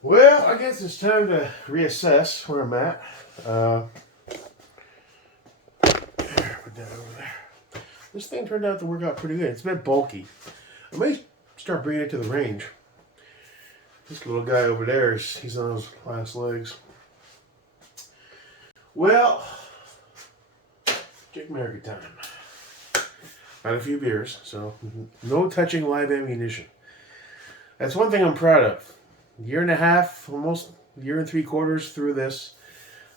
Well, I guess it's time to reassess where I'm at. Put that over there. This thing turned out to work out pretty good. It's a bit bulky. I may start bringing it to the range. This little guy over there, he's on his last legs. Well, Jake America time. Had a few beers, so no touching live ammunition. That's one thing I'm proud of. Year and a half, almost year and 3/4 through this,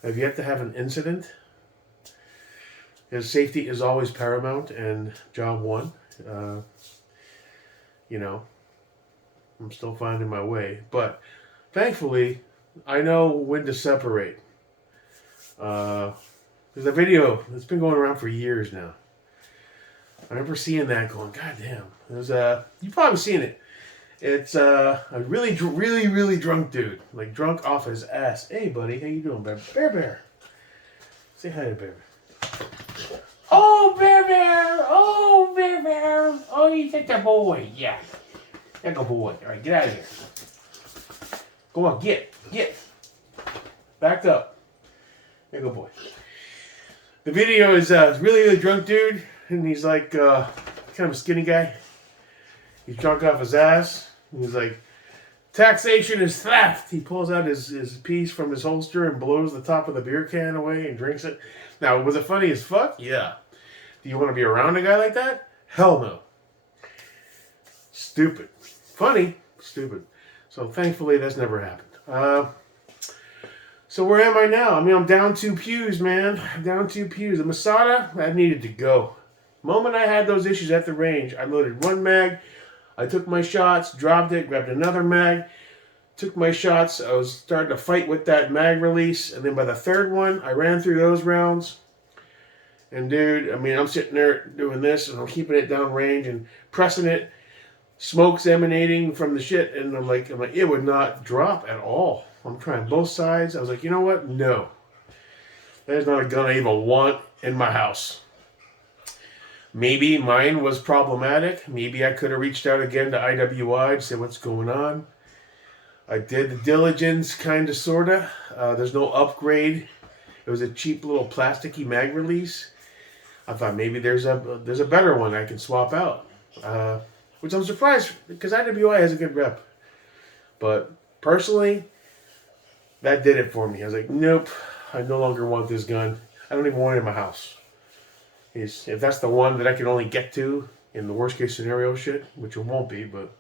I've yet to have an incident. His safety is always paramount and job one. You know, I'm still finding my way, but thankfully, I know when to separate. There's a video that's been going around for years now. I remember seeing that, going, "God damn!" There's you've probably seen it. It's a really drunk dude, like drunk off his ass. Hey, buddy, how you doing, Bear? Say hi to Bear. Oh, Bear! Oh, Bear! Oh, he's such a boy. Yeah, like a boy. All right, get out of here. Go on, get. Backed up. Like a boy. The video is really drunk dude, and he's like kind of a skinny guy. He's drunk off his ass. He's like, taxation is theft. He pulls out his piece from his holster and blows the top of the beer can away and drinks it. Now, was it funny as fuck? Yeah. Do you want to be around a guy like that? Hell no. Stupid. Funny, stupid. So thankfully, that's never happened. So where am I now? I mean, I'm down 2 pews, man. I'm down 2 pews. The Masada, that needed to go. The moment I had those issues at the range, I loaded one mag. I took my shots, dropped it, grabbed another mag, took my shots. I was starting to fight with that mag release. And then by the third one, I ran through those rounds. And dude, I mean, I'm sitting there doing this and I'm keeping it down range and pressing it. Smoke's emanating from the shit. And I'm like, it would not drop at all. I'm trying both sides. I was like, you know what? No. That is not a gun I even want in my house. Maybe mine was problematic. Maybe I could have reached out again to IWI to say what's going on. I did the diligence, kind of, sort of. There's no upgrade. It was a cheap little plasticky mag release. I thought maybe there's a better one I can swap out. Which I'm surprised, because IWI has a good rep. But personally, that did it for me. I was like, nope, I no longer want this gun. I don't even want it in my house. If that's the one that I can only get to in the worst case scenario shit, which it won't be, but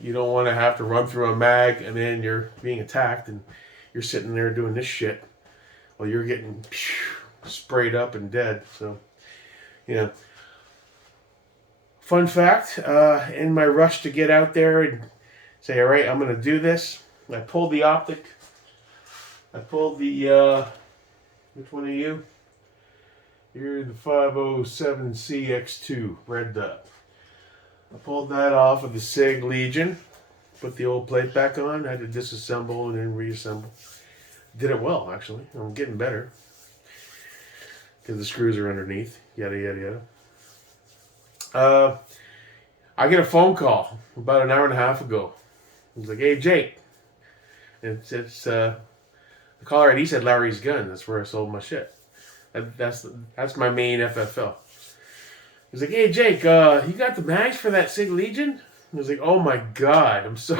you don't want to have to run through a mag and then you're being attacked and you're sitting there doing this shit while you're getting sprayed up and dead. So, yeah. Fun fact, in my rush to get out there and say, all right, I'm going to do this, I pulled the optic. I pulled the, which one are you? You're the 507CX2 red dot. I pulled that off of the SIG Legion. Put the old plate back on. I had to disassemble and then reassemble. Did it well, actually. I'm getting better. Because the screws are underneath. Yada, yada, yada. I get a phone call about an hour and a half ago. He's like, hey, Jake. It's the caller ID said Larry's Gun. That's where I sold my shit. That's my main FFL. He's like, hey, Jake, you got the mags for that SIG Legion? I was like, oh my god, I'm so...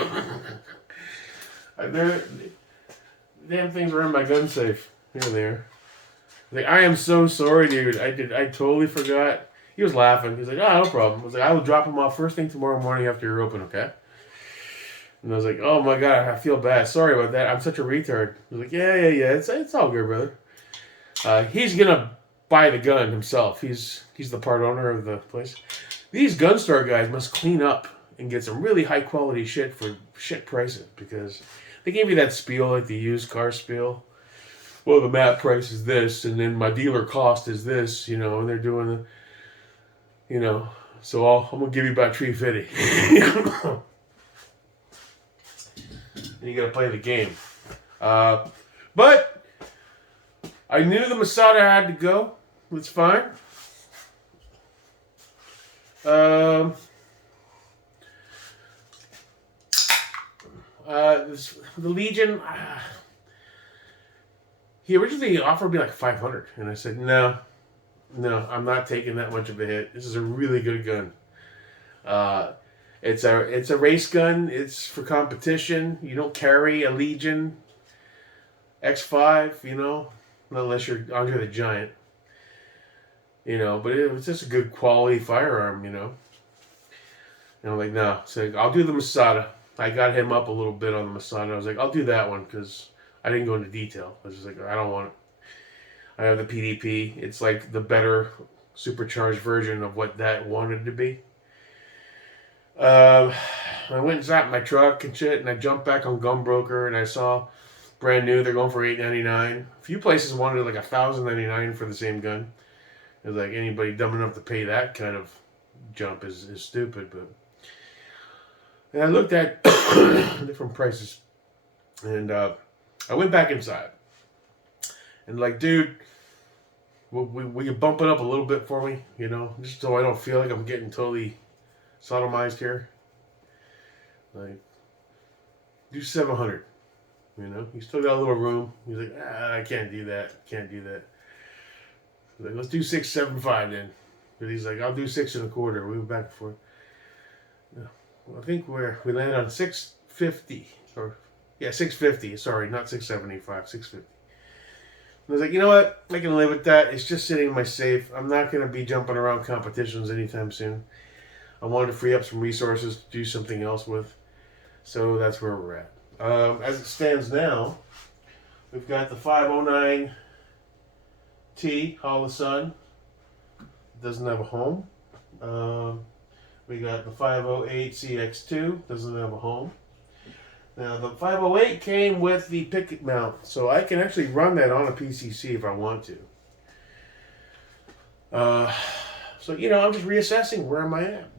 Damn things are in my gun safe. Here they are. Like, I am so sorry, dude. I totally forgot. He was laughing. He's like, oh, no problem. I was like, I will drop them off first thing tomorrow morning after you're open, okay? And I was like, oh my god, I feel bad. Sorry about that. I'm such a retard. He was like, yeah. It's all good, brother. He's gonna buy the gun himself. He's the part owner of the place. These gun store guys must clean up and get some really high quality shit for shit prices, because they gave you that spiel, like the used car spiel. Well, the MAP price is this, and then my dealer cost is this, and they're doing, so I'm gonna give you about $350. And you gotta play the game. But I knew the Masada had to go. It's fine. The Legion. He originally offered me like 500, and I said no, I'm not taking that much of a hit. This is a really good gun. Uh, it's a race gun. It's for competition. You don't carry a Legion X5, unless you're Andre the Giant. But it was just a good quality firearm, And I'm like, no. So I'll do the Masada. I got him up a little bit on the Masada. I was like, I'll do that one because I didn't go into detail. I was just like, I don't want it. I have the PDP. It's like the better supercharged version of what that wanted to be. I went and sat in my truck and shit, and I jumped back on Gunbroker, and I saw brand new. They're going for $899. A few places wanted like $1,099 for the same gun. It was like anybody dumb enough to pay that kind of jump is stupid. But and I looked at different prices, and I went back inside, and like, dude, will you bump it up a little bit for me? Just so I don't feel like I'm getting totally sodomized here. Like, do 700. You still got a little room. He's like, I can't do that. Can't do that. Like, let's do 675 then. But he's like, I'll do 625. We went back and forth. Well, I think we landed on 650 650. Sorry, not 675, 650. I was like, you know what? I can live with that. It's just sitting in my safe. I'm not going to be jumping around competitions anytime soon. I wanted to free up some resources to do something else with. So that's where we're at. As it stands now, we've got the 509T Hall of Sun. Doesn't have a home. We got the 508 CX2. Doesn't have a home. Now, the 508 came with the picket mount, so I can actually run that on a PCC if I want to. So, I'm just reassessing. Where am I at?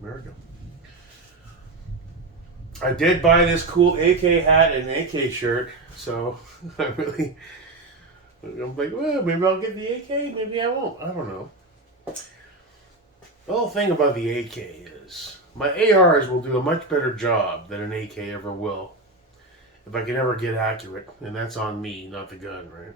America. I did buy this cool AK hat and AK shirt, so I'm like, well, maybe I'll get the AK, maybe I won't. I don't know. The whole thing about the AK is my ARs will do a much better job than an AK ever will if I can ever get accurate, and that's on me, not the gun, right?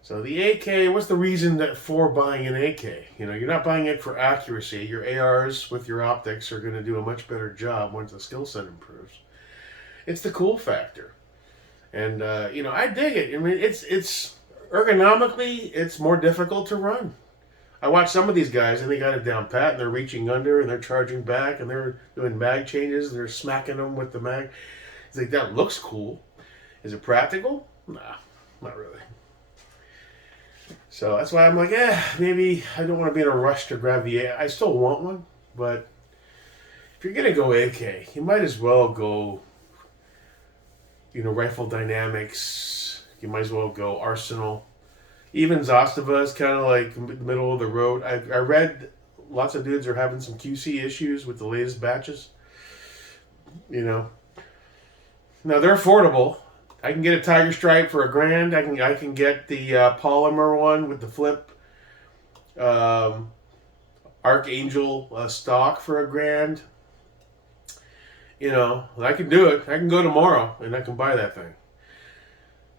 So the AK, what's the reason for buying an AK? You're not buying it for accuracy. Your ARs with your optics are going to do a much better job once the skill set improves. It's the cool factor. And, I dig it. I mean, it's ergonomically, it's more difficult to run. I watch some of these guys, and they got it down pat, and they're reaching under, and they're charging back, and they're doing mag changes, and they're smacking them with the mag. It's like, that looks cool. Is it practical? Nah, not really. So that's why I'm like, maybe I don't want to be in a rush to grab the AK. I still want one, but if you're going to go AK, you might as well go, Rifle Dynamics. You might as well go Arsenal. Even Zastava is kind of like middle of the road. I read lots of dudes are having some QC issues with the latest batches. Now they're affordable. I can get a Tiger Stripe for $1,000. I can get the polymer one with the flip Archangel stock for $1,000. I can do it. I can go tomorrow and I can buy that thing.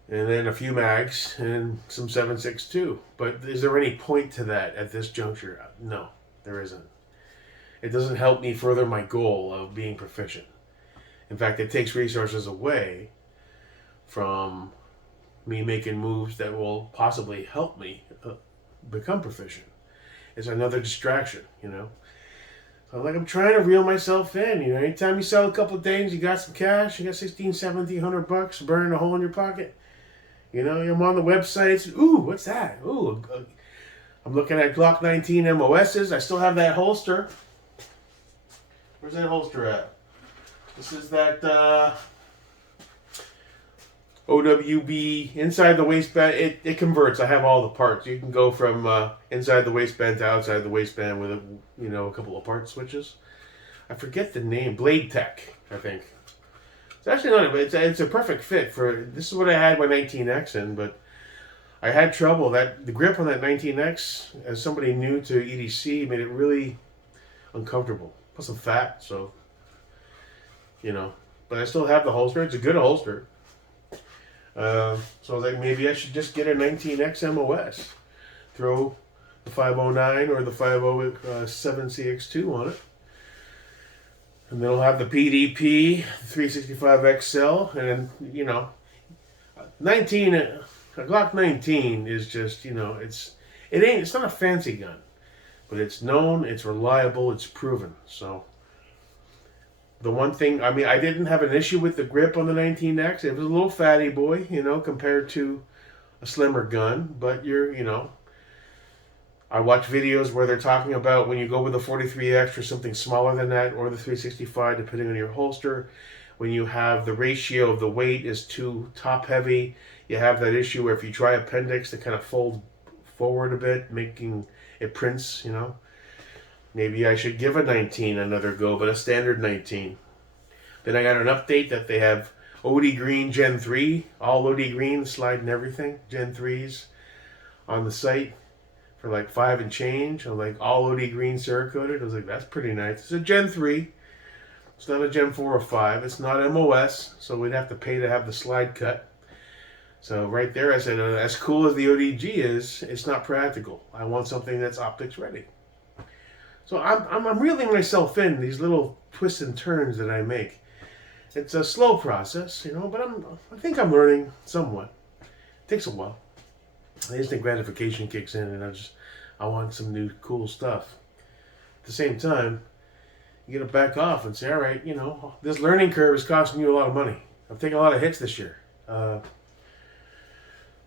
And then a few mags and some 7.62. But is there any point to that at this juncture? No, there isn't. It doesn't help me further my goal of being proficient. In fact, it takes resources away from me making moves that will possibly help me become proficient. It's another distraction, So I'm trying to reel myself in, Anytime you sell a couple of things, you got some cash, you got $1,700 burning a hole in your pocket. I'm on the websites. Ooh, what's that? Ooh, I'm looking at Glock 19 MOSs. I still have that holster. Where's that holster at? This is that OWB inside the waistband. It converts. I have all the parts. You can go from inside the waistband to outside the waistband with a couple of part switches. I forget the name. Blade Tech, I think. It's actually not. It's a perfect fit for. This is what I had my 19X in, but I had trouble. The grip on that 19X, as somebody new to EDC, made it really uncomfortable. Plus I'm fat, so, you know. But I still have the holster. It's a good holster. So I was like, maybe I should just get a 19X MOS. Throw the 509 or the 507 CX2 on it. And then it'll have the PDP, 365 XL, and then, you know, 19, a Glock 19 is just, you know, it's not a fancy gun, but it's known, it's reliable, it's proven. So the one thing, I mean, I didn't have an issue with the grip on the 19X. It was a little fatty boy, you know, compared to a slimmer gun, but you know, I watch videos where they're talking about when you go with the 43X or something smaller than that, or the 365, depending on your holster, when you have the ratio of the weight is too top heavy, you have that issue where if you try appendix to kind of fold forward a bit, making it prints, you know. Maybe I should give a 19 another go, but a standard 19. Then I got an update that they have OD Green Gen 3, all OD Green, slide and everything, Gen 3s on the site for like $5 and change. I'm like, all OD Green Cerakoted. I was like, that's pretty nice. It's a Gen 3. It's not a Gen 4 or 5. It's not MOS, so we'd have to pay to have the slide cut. So right there I said, as cool as the ODG is, it's not practical. I want something that's optics ready. So I'm reeling myself in these little twists and turns that I make. It's a slow process, you know, but I think I'm learning somewhat. It takes a while. The instant gratification kicks in, and I want some new cool stuff. At the same time, you got to back off and say, all right, you know, this learning curve is costing you a lot of money. I've taken a lot of hits this year.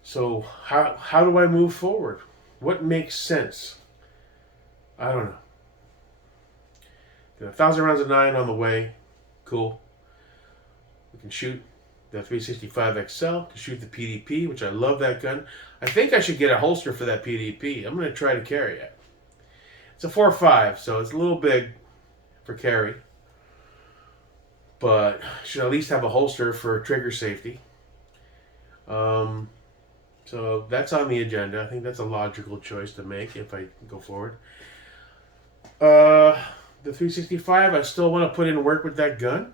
So how do I move forward? What makes sense? I don't know. Got 1,000 rounds of 9 on the way. Cool. We can shoot the 365 XL, can shoot the PDP, which I love that gun. I think I should get a holster for that PDP. I'm going to try to carry it. It's a 4.5, so it's a little big for carry. But I should at least have a holster for trigger safety. So that's on the agenda. I think that's a logical choice to make if I go forward. The 365, I still want to put in work with that gun.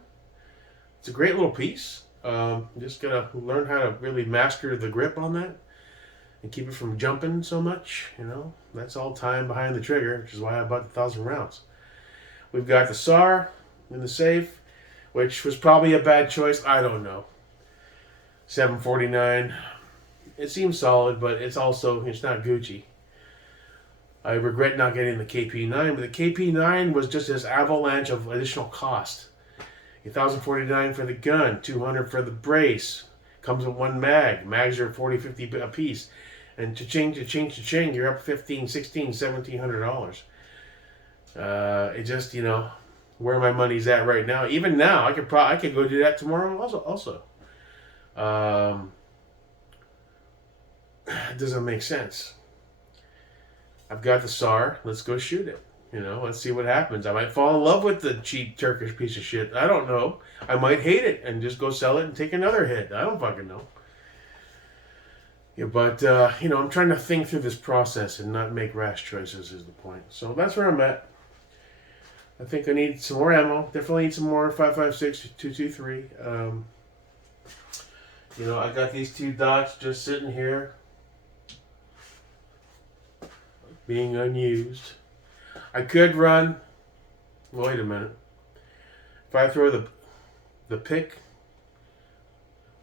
It's a great little piece. Just gotta learn how to really master the grip on that and keep it from jumping so much. You know, that's all time behind the trigger, which is why I bought the 1,000 rounds. We've got the SAR in the safe, which was probably a bad choice. I don't know. 749. It seems solid, but it's not Gucci. I regret not getting the KP9, but the KP9 was just this avalanche of additional cost. 1,049 for the gun, 200 for the brace. Comes with one mag. Mags are 40, 50 a piece. And cha-ching, you're up $1,500, $1,700, $1,700. It just, you know, where my money's at right now. Even now, I could go do that tomorrow also. It doesn't make sense. I've got the SAR. Let's go shoot it. You know, let's see what happens. I might fall in love with the cheap Turkish piece of shit. I don't know. I might hate it and just go sell it and take another hit. I don't fucking know. Yeah, but, you know, I'm trying to think through this process and not make rash choices is the point. So that's where I'm at. I think I need some more ammo. Definitely need some more 5.56 223. You know, I got these two dots just sitting here being unused. I could run. Wait a minute. If I throw the pick,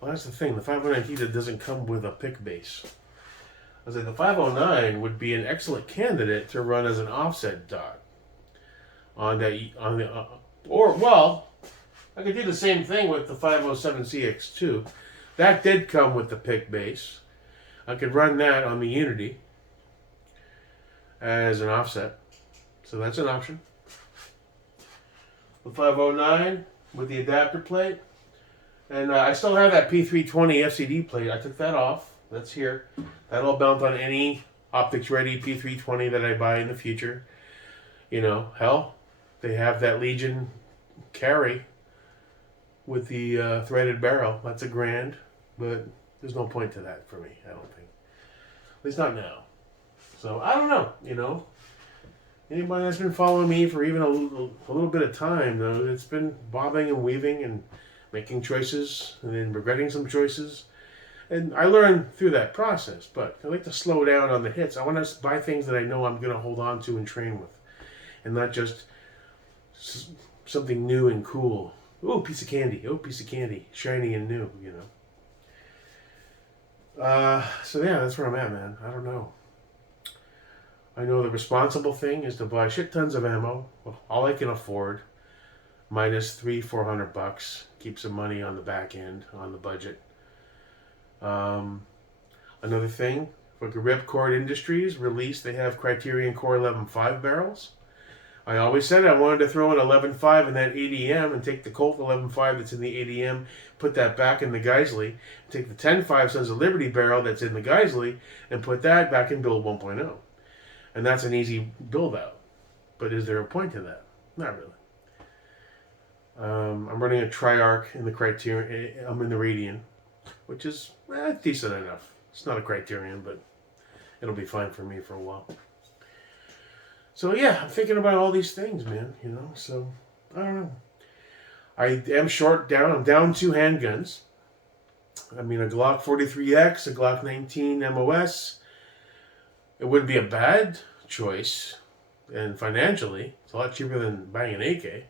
well, that's the thing. The 509T doesn't come with a pick base. I was like, the 509 would be an excellent candidate to run as an offset dot on the I could do the same thing with the 507 CX2. That did come with the pick base. I could run that on the Unity as an offset. So that's an option. The 509 with the adapter plate. And I still have that P320 FCD plate. I took that off. That's here. That'll mount on any optics ready P320 that I buy in the future. You know, hell, they have that Legion carry with the threaded barrel. That's $1,000, but there's no point to that for me, I don't think. least not now. So I don't know, you know. Anybody that's been following me for even a little bit of time, though, it's been bobbing and weaving and making choices and then regretting some choices. And I learned through that process, but I like to slow down on the hits. I want to buy things that I know I'm going to hold on to and train with, and not just something new and cool. Oh, piece of candy. Oh, piece of candy. Shiny and new, you know. So yeah, that's where I'm at, man. I don't know. I know the responsible thing is to buy shit tons of ammo, all I can afford, minus $300-400. Keep some money on the back end, on the budget. Another thing, like Ripcord Industries released, they have Criterion Core 11.5 barrels. I always said I wanted to throw an 11.5 in that ADM and take the Colt 11.5 that's in the ADM, put that back in the Geisley, take the 10.5 Sons of Liberty barrel that's in the Geisley, and put that back in build 1.0. And that's an easy build out. But is there a point to that? Not really. I'm running a Triarch in the Criterion. I'm in the Radian, which is decent enough. It's not a Criterion, but it'll be fine for me for a while. So yeah, I'm thinking about all these things, man. You know, so I don't know. I am I'm down 2 handguns. I mean, a Glock 43X, a Glock 19 MOS. It wouldn't be a bad choice, and financially, it's a lot cheaper than buying an AK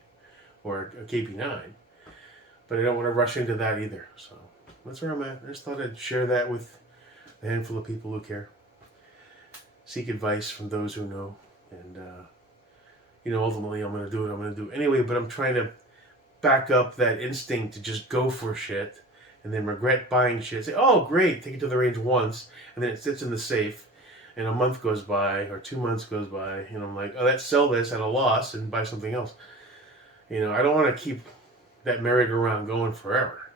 or a KP9. But I don't want to rush into that either. So that's where I'm at. I just thought I'd share that with a handful of people who care. Seek advice from those who know. And, you know, ultimately I'm going to do what I'm going to do anyway, but I'm trying to back up that instinct to just go for shit and then regret buying shit. Say, oh, great, take it to the range once, and then it sits in the safe, and a month goes by, or 2 months goes by, and I'm like, oh, let's sell this at a loss and buy something else. You know, I don't want to keep that merry-go-round going forever.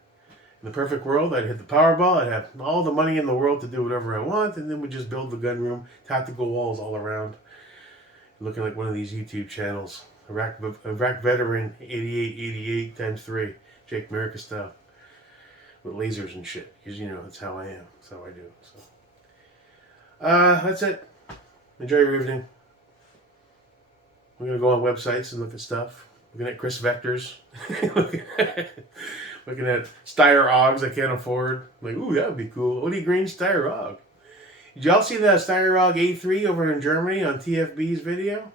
In the perfect world, I'd hit the Powerball, I'd have all the money in the world to do whatever I want, and then we'd just build the gun room, tactical walls all around, looking like one of these YouTube channels. Iraq veteran 8888 times 3, Jake America style, with lasers and shit. Because, you know, that's how I am. That's how I do. So, that's it. Enjoy your evening. We're going to go on websites and look at stuff. Looking at Chris Vectors. looking at Steyr AUGs I can't afford. Like, ooh, that would be cool. Odie Green Steyr AUG. Did y'all see the Steyr AUG A3 over in Germany on TFB's video?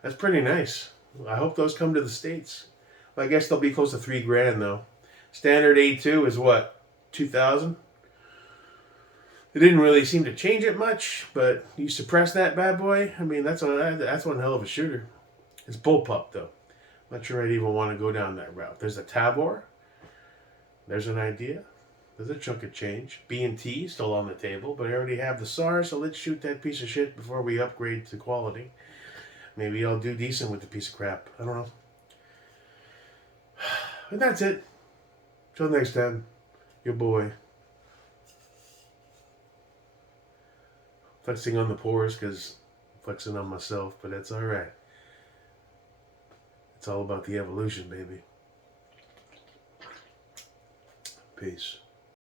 That's pretty nice. I hope those come to the States. Well, I guess they'll be close to $3,000 though. Standard A2 is what, 2,000? It didn't really seem to change it much, but you suppress that bad boy. I mean, that's one hell of a shooter. It's bullpup though. I'm not sure I'd even want to go down that route. There's a Tabor. There's an idea. There's a chunk of change. B&T still on the table, but I already have the SAR, so let's shoot that piece of shit before we upgrade to quality. Maybe I'll do decent with the piece of crap. I don't know. And that's it. Till next time. Your boy. Flexing on the pores because I'm flexing on myself, but that's alright. It's all about the evolution, baby. Peace.